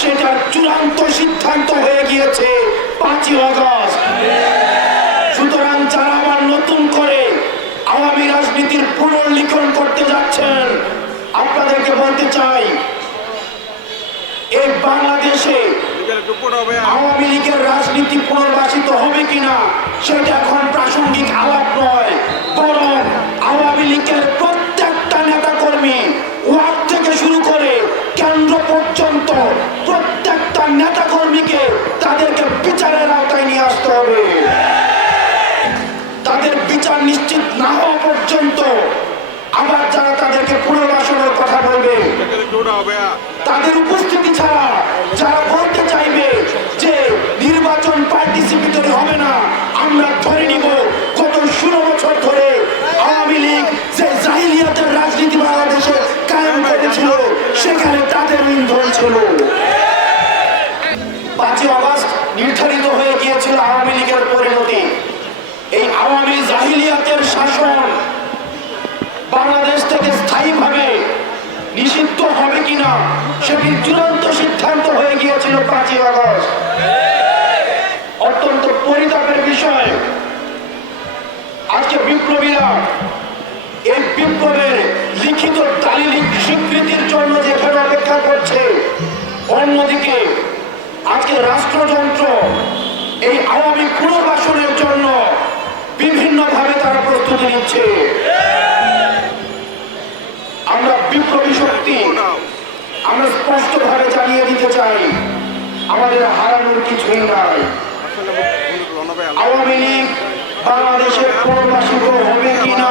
সেটা চূড়ান্ত সিদ্ধান্ত হয়ে গিয়েছে 5ই আগস্ট। সুতরাং যারা আবার নতুন করে আওয়ামী রাজনীতির পুনর্লিখন করতে যাচ্ছেন, আপনাদেরকে বলতে চাই, এই বাংলাদেশে আওয়ামী লীগের রাজনীতি পুনর্বাসিত হবে কিনা সেটা এখন প্রাসঙ্গিক আলাপ নয়, বরং আওয়ামী লীগের প্রত্যেকটা নেতা কর্মী, ওয়ার্ড থেকে শুরু করে কেন্দ্র পর্যন্ত প্রত্যেকটা নেতা কর্মীকে তাদেরকে বিচারের আওতায় নিয়ে আসতে হবে। তাদের বিচার নিশ্চিত না হওয়া পর্যন্ত আবার যারা তাদেরকে পুনর্বাসনের কথা বলবে, তাদের উপস্থিতি ছাড়া যারা বলতে চাইবে যে নির্বাচন পার্টিসিপেটরি হবে না, আমরা ধরে নিব গত 16 বছর ধরে আওয়ামী লীগ যে জাহিলিয়াতের রাজনীতি বাংলাদেশে কায়েম করেছিল, সেখানে তাদের ইন্ধন ছিল। 5ই আগস্ট নির্ধারিত হয়ে গিয়েছিল আওয়ামী লীগের পরিণতি। এই আওয়ামী জাহিলিয়াতের শাসন বাংলাদেশ থেকে স্থায়ীভাবে নিষিদ্ধ হবে কিনা সেটির চূড়ান্ত সিদ্ধান্ত হয়ে গিয়েছিল 5ই আগস্ট। অত্যন্ত পরিতাপের বিষয়, আজকে বিপ্লবীরা এই বিপ্লবের লিখিত দালিলিক স্বীকৃতির জন্য যেখানে অপেক্ষা করছে, অন্যদিকে আজকে রাষ্ট্রযন্ত্র এই আওয়ামী পুনর্বাসনের জন্য বিভিন্নভাবে তারা প্রস্তুতি নিচ্ছে। আমরা বিপ্লবী শক্তি আমরা স্পষ্টভাবে জানিয়ে দিতে চাই, আমাদের হারানোর কিছুই নাই। আওয়ামী লীগ বাংলাদেশের পুনর্বাসিত হবে কিনা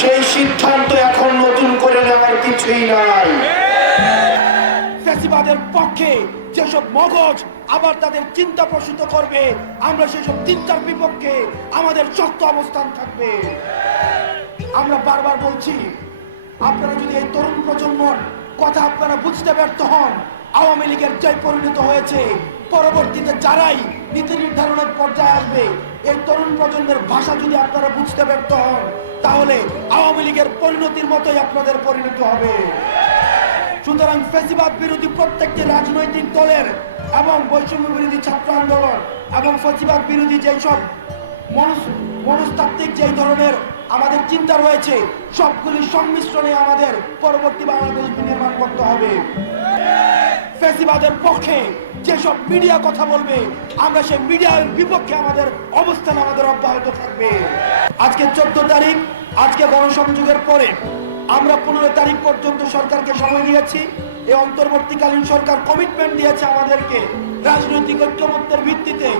সেই সিদ্ধান্ত এখন নতুন করে নেওয়ার কিছুই নাই। ফ্যাসিবাদের পক্ষে যেসব মগজ আবার তাদের চিন্তা প্রসূত করবে, আমরা সেসব চিন্তার বিপক্ষে আমাদের শক্ত অবস্থান থাকবে। আমরা বারবার বলছি, আপনারা যদি এই তরুণ প্রজন্মর কথা আপনারা বুঝতে ব্যর্থ হন, আওয়ামী লীগের যে পরিণত হয়েছে, পরবর্তীতে যারাই নীতি নির্ধারণের পর্যায়ে আসবে, এই তরুণ প্রজন্মের ভাষা যদি আপনারা বুঝতে ব্যর্থ হন, তাহলে আওয়ামী লীগের পরিণতির মতোই আপনাদের পরিণত হবে। সুতরাং ফ্যাসিবাদ বিরোধী প্রত্যেকটি রাজনৈতিক দলের এবং বৈষম্য বিরোধী ছাত্র আন্দোলন এবং ফ্যাসিবাদ বিরোধী যেসব মনস্তাত্ত্বিক যেই ধরনের আমাদের চিন্তা রয়েছে, সবগুলির সংমিশ্রণে আমাদের পরবর্তী বাংলাদেশ নির্মাণ করতে হবে। ফ্যাসিবাদের পক্ষে যেসব মিডিয়া কথা বলবে, আমরা সেই মিডিয়ার বিপক্ষে আমাদের অবস্থান আমাদের অব্যাহত থাকবে। আজকে 14 তারিখ, আজকে গণসংযোগের পরে আমরা 15 তারিখ পর্যন্ত সরকারকে সময় দিয়েছি। এই অন্তর্বর্তীকালীন সরকার কমিটমেন্ট দিয়েছে আমাদেরকে রাজনৈতিক ঐক্যমত্যের ভিত্তিতে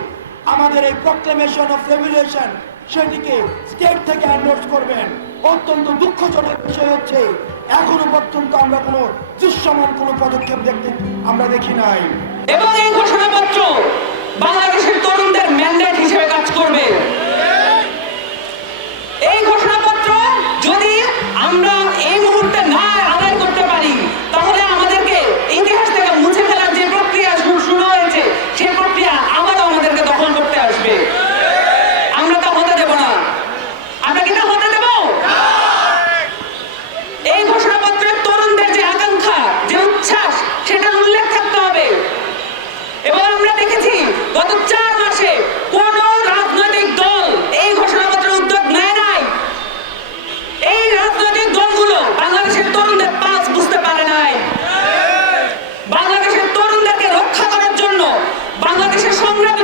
আমাদের এই প্রক্লেমেশন অফ রেগুলেশন সেটিকে স্টেট থেকে এন্ডোর্স করবেন। অত্যন্ত দুঃখজনক বিষয় হচ্ছে, এখনো পর্যন্ত আমরা কোনো দৃশ্যমান কোনো পদক্ষেপ আমরা দেখি নাই। এবং এই ঘোষণাপত্র বাংলাদেশের তরুণদের ম্যান্ডেট হিসেবে কাজ করবে। এই ঘোষণাপত্র যদি আমরা এই মুহূর্তে না আদায় করতে পারি, তাহলে আমাদেরকে ইতিহাস থেকে মুছে ফেলার যে প্রক্রিয়া শুরু হয়েছে, সেই প্রক্রিয়া আবারও আমাদেরকে দখল করতে আসবে। আমরা তা হতে দেব না। আমরা কি তা হতে দেব? এই ঘোষণাপত্রের তরুণদের যে আকাঙ্ক্ষা, যে উচ্ছ্বাস, সেটার উল্লেখ থাকতে হবে। এবং আমরা দেখেছি গত 4 মাসে কোন রাজনৈতিক দল এই ঘোষণাপত্রের উদ্যোগ নেয় নাই। এই রাজনৈতিক দলগুলো বাংলাদেশের তরুণদের পাস বুঝতে পারে নাই। বাংলাদেশের তরুণদেরকে রক্ষা করার জন্য বাংলাদেশের সংগ্রামী